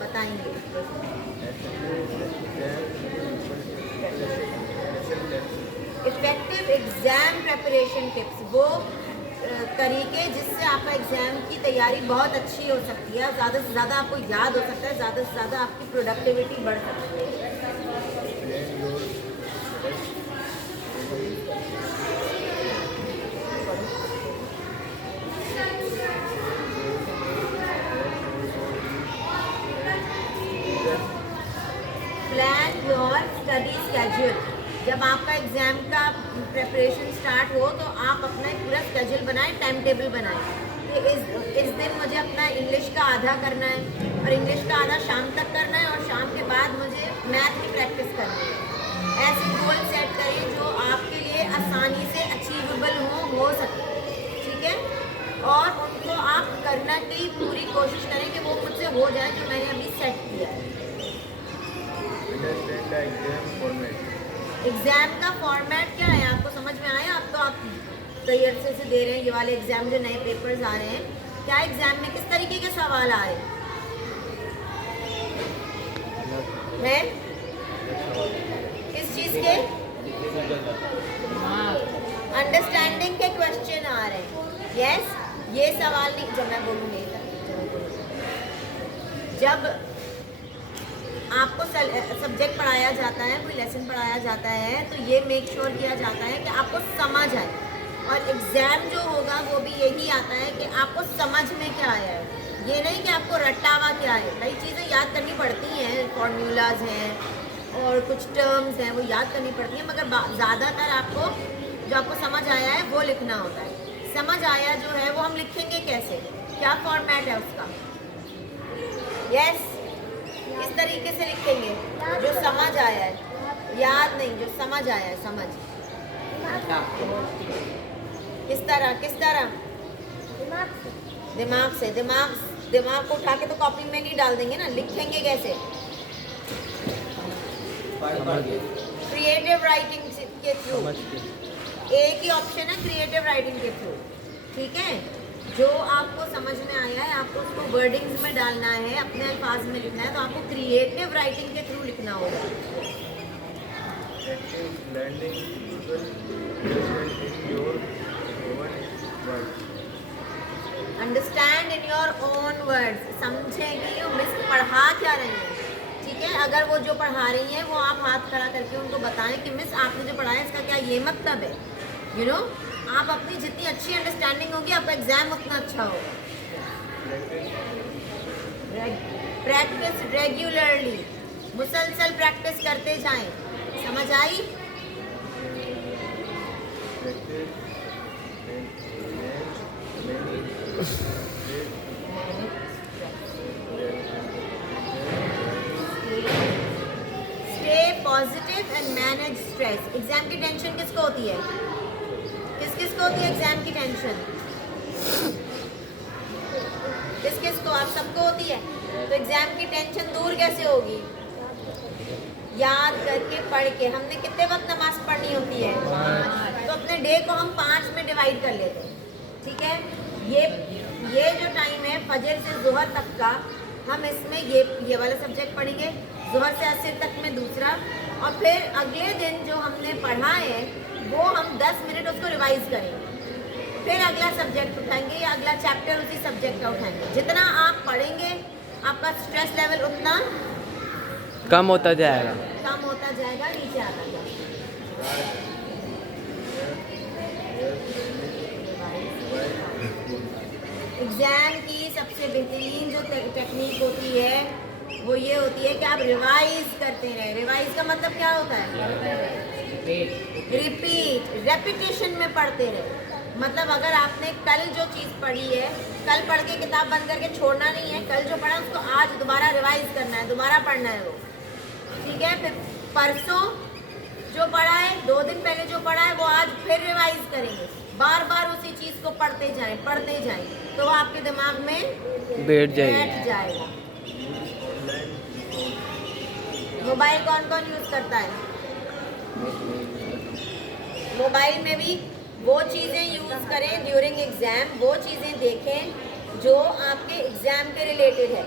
बताएंगे। Effective exam preparation tips, वो तरीके जिससे आपका एग्जाम की तैयारी बहुत अच्छी हो सकती है, ज़्यादा से ज़्यादा आपको याद हो सकता है, ज़्यादा से ज़्यादा आपकी प्रोडक्टिविटी बढ़ सकती है। प्लान योर स्टडी स्केड्यूल, जब आपका एग्जाम का प्रेपरेशन स्टार्ट हो तो आप अपना एक पूरा स्केड्यूल बनाएं, टाइम टेबल बनाएं कि इस दिन मुझे अपना इंग्लिश का आधा करना है और इंग्लिश का आधा शाम तक करना है और शाम के बाद मुझे मैथ की प्रैक्टिस करनी है। ऐसे गोल सेट करें जो आपके लिए आसानी से अचीवेबल हो सके, ठीक है, और उनको आप करने की पूरी कोशिश करें कि वो मुझसे हो जाए जो मैंने अभी सेट किया है। एग्जाम का फॉर्मेट क्या है आपको समझ में आया? अब तो आप कई अरसे से दे रहे हैं ये वाले एग्जाम, जो नए पेपर्स आ रहे हैं, क्या एग्जाम में किस तरीके के सवाल आ रहे हैं? किस चीज के? अंडरस्टैंडिंग के क्वेश्चन आ रहे हैं। यस, ये सवाल नहीं, जब मैं बोलूँगी जब आपको सब्जेक्ट पढ़ाया जाता है, कोई लेसन पढ़ाया जाता है, तो ये मेक श्योर किया जाता है कि आपको समझ आए, और एग्ज़ाम जो होगा वो भी यही आता है कि आपको समझ में क्या आया है, ये नहीं कि आपको रट्टा हुआ क्या है। कई चीज़ें याद करनी पड़ती हैं, फॉर्मूलाज हैं और कुछ टर्म्स हैं, वो याद करनी पड़ती हैं, मगर ज़्यादातर आपको जो आपको समझ आया है वो लिखना होता है। समझ आया जो है वो हम लिखेंगे कैसे, क्या फॉर्मेट है उसका? यस, इस तरीके से लिखेंगे जो समझ आया है, याद नहीं, जो समझ आया है, समझ। किस तरह? दिमाग से। दिमाग को उठा के तो कॉपी में नहीं डाल देंगे ना, लिखेंगे कैसे? क्रिएटिव राइटिंग के थ्रू। एक ही ऑप्शन है क्रिएटिव राइटिंग के थ्रू, ठीक है। जो आपको समझ में आया है आपको उसको वर्डिंग्स में डालना है, अपने अल्फाज में लिखना है, तो आपको क्रिएटिव राइटिंग के थ्रू लिखना होगा। Understand in your own words, समझें कि वो मिस पढ़ा क्या रही है, ठीक है। अगर वो जो पढ़ा रही है वो आप हाथ खड़ा करके उनको बताएं कि मिस आपने जो पढ़ाया इसका क्या ये मतलब है, यू नो। आप अपनी जितनी अच्छी अंडरस्टैंडिंग होगी आपका एग्जाम उतना अच्छा होगा। प्रैक्टिस रेगुलरली, मुसलसल प्रैक्टिस करते जाएं। समझ आई? Stay positive and manage stress. Exam की टेंशन किसको होती है? किसको होती है एग्जाम की टेंशन? किसको? आप सबको होती है। तो एग्जाम की टेंशन दूर कैसे होगी? याद करके, पढ़ के। हमने कितने वक्त नमाज पढ़नी होती है? तो अपने डे को हम 5 में डिवाइड कर लेते हैं, ठीक है। ये जो टाइम है फजर से जोहर तक का, हम इसमें ये वाला सब्जेक्ट पढ़ेंगे, जोहर से असर तक में दूसरा, और फिर अगले दिन जो हमने पढ़ा है वो हम 10 मिनट उसको रिवाइज करेंगे, फिर अगला सब्जेक्ट उठाएंगे या अगला चैप्टर उसी सब्जेक्ट का उठाएंगे। जितना आप पढ़ेंगे आपका स्ट्रेस लेवल उतना कम होता जाएगा, नीचे आता जाएगा। एग्जाम की सबसे बेहतरीन जो टेक्निक होती है वो ये होती है कि आप रिवाइज करते रहें। रिवाइज का मतलब क्या होता है? रिपीट, रेपिटेशन में पढ़ते रहे। मतलब अगर आपने कल जो चीज़ पढ़ी है, कल पढ़ के किताब बंद करके छोड़ना नहीं है, कल जो पढ़ा उसको आज दोबारा रिवाइज करना है, दोबारा पढ़ना है वो, ठीक है। फिर परसों जो पढ़ा है, 2 दिन पहले जो पढ़ा है वो आज फिर रिवाइज करेंगे। बार बार उसी चीज़ को पढ़ते जाएं तो वो आपके दिमाग में बैठ जाएगा। मोबाइल कौन कौन यूज़ करता है? मोबाइल में भी वो चीज़ें यूज़ करें ड्यूरिंग एग्ज़ाम, वो चीज़ें देखें जो आपके एग्ज़ाम के रिलेटेड है।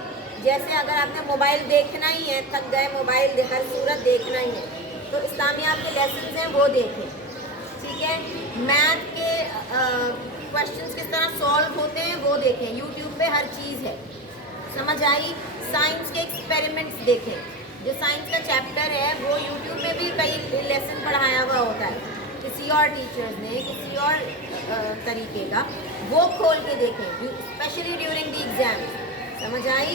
जैसे अगर आपने मोबाइल देखना ही है, थक गए मोबाइल हर सूरत देखना ही है, तो इस्लामियात के लेसन हैं वो देखें, ठीक है। मैथ के क्वेश्चंस किस तरह सॉल्व होते हैं वो देखें, यूट्यूब पे हर चीज़ है, समझ आई। साइंस के एक्सपेरिमेंट्स देखें, जो साइंस का चैप्टर है वो यूट्यूब में भी कई लेसन पढ़ाया हुआ होता है किसी और टीचर्स ने, किसी और तरीके का, वो खोल के देखें, स्पेशली ड्यूरिंग द एग्ज़ाम, समझ आई।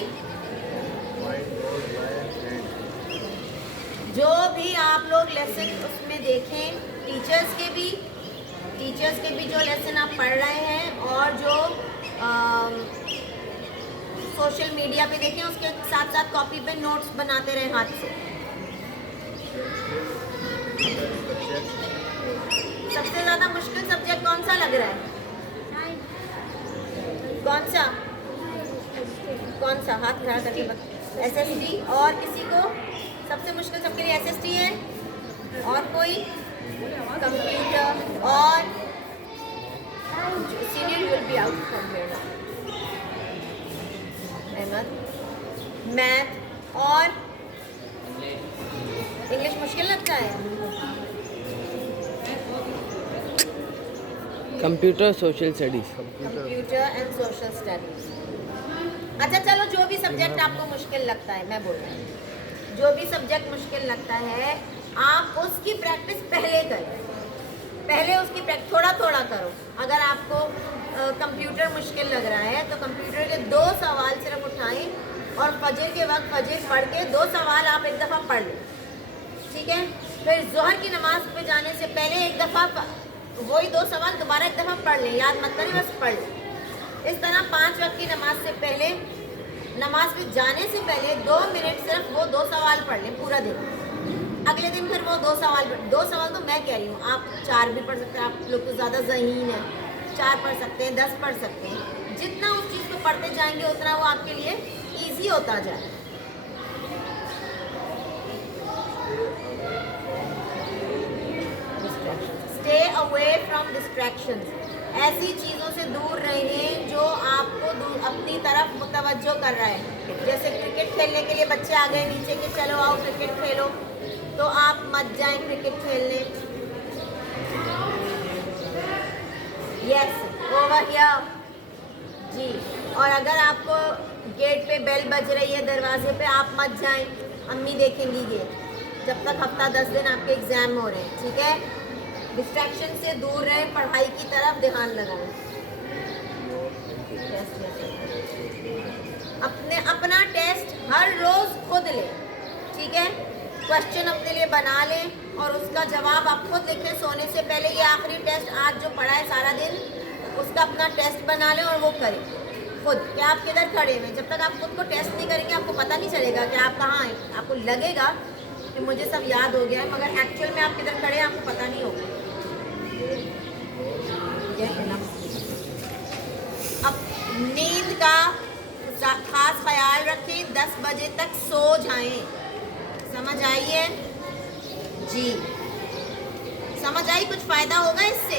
जो भी आप लोग लेसन उसमें देखें, टीचर्स के भी जो लेसन आप पढ़ रहे हैं और जो सोशल मीडिया पे देखें, उसके साथ साथ कॉपी पे नोट्स बनाते रहें हाथ से। सबसे ज़्यादा मुश्किल सब्जेक्ट कौन सा लग रहा है? कौन सा हाथ खड़ा करके बता। SST। और किसी को सबसे मुश्किल सबके लिए SST है? और कोई? कंप्यूटर और senior you will be out from here. Ahmad, math और इंग्लिश मुश्किल लगता है? Computer social studies. Computer and social studies. अच्छा चलो, जो भी सब्जेक्ट आपको मुश्किल लगता है, मैं बोल रही हूँ, जो भी सब्जेक्ट मुश्किल लगता है आप उसकी प्रैक्टिस पहले करें, पहले उसकी प्रैक्टिस थोड़ा थोड़ा करो। अगर आपको कंप्यूटर मुश्किल लग रहा है तो कंप्यूटर के 2 सवाल सिर्फ उठाएं और फजर के वक्त फजर पढ़ के 2 सवाल आप एक दफ़ा पढ़ लें, ठीक है। फिर ज़ोहर की नमाज पे जाने से पहले एक दफ़ा वही 2 सवाल दोबारा एक दफ़ा पढ़ लें, याद मत करें, बस पढ़ लें। इस तरह 5 वक्त की नमाज से पहले, नमाज पे जाने से पहले 2 मिनट सिर्फ वो 2 सवाल पढ़ लें पूरा दिन। अगले दिन फिर वो 2 सवाल तो मैं कह रही हूँ, आप 4 भी पढ़ सकते हैं, आप लोग तो ज़्यादा ज़हीन है, 4 पढ़ सकते हैं, 10 पढ़ सकते हैं। जितना उस चीज़ को पढ़ते जाएंगे उतना वो आपके लिए ईजी होता जाए। Stay away from distractions. ऐसी चीज़ों से दूर रहें जो आपको अपनी तरफ मुतवज्जो कर रहा है। जैसे क्रिकेट खेलने के लिए बच्चे आ गए नीचे कि चलो आओ क्रिकेट खेलो, तो आप मत जाएं क्रिकेट खेलने। यस, ओवर हियर जी। और अगर आपको गेट पे बेल बज रही है दरवाजे पे, आप मत जाएं, अम्मी देखेंगी ये, जब तक हफ्ता 10 दिन आपके एग्ज़ाम हो रहे हैं, ठीक है। डिस्ट्रैक्शन से दूर रहें, पढ़ाई की तरफ ध्यान लगाएं। अपना टेस्ट हर रोज़ खुद लें, ठीक है। क्वेश्चन अपने लिए बना लें और उसका जवाब आप खुद लिखें सोने से पहले। ये आखिरी टेस्ट आज जो पढ़ा है सारा दिन, उसका अपना टेस्ट बना लें और वो करें खुद। क्या आप किधर खड़े हुए, जब तक आप खुद को टेस्ट नहीं करेंगे आपको पता नहीं चलेगा कि आप कहाँ हैं। आपको लगेगा कि मुझे सब याद हो गया है, मगर एक्चुअल में आप किधर खड़े हैं आपको पता नहीं होगा। अब नींद का खास ख्याल रखें, 10 बजे तक सो जाएं। समझ आई है जी? समझ आई? कुछ फ़ायदा होगा इससे?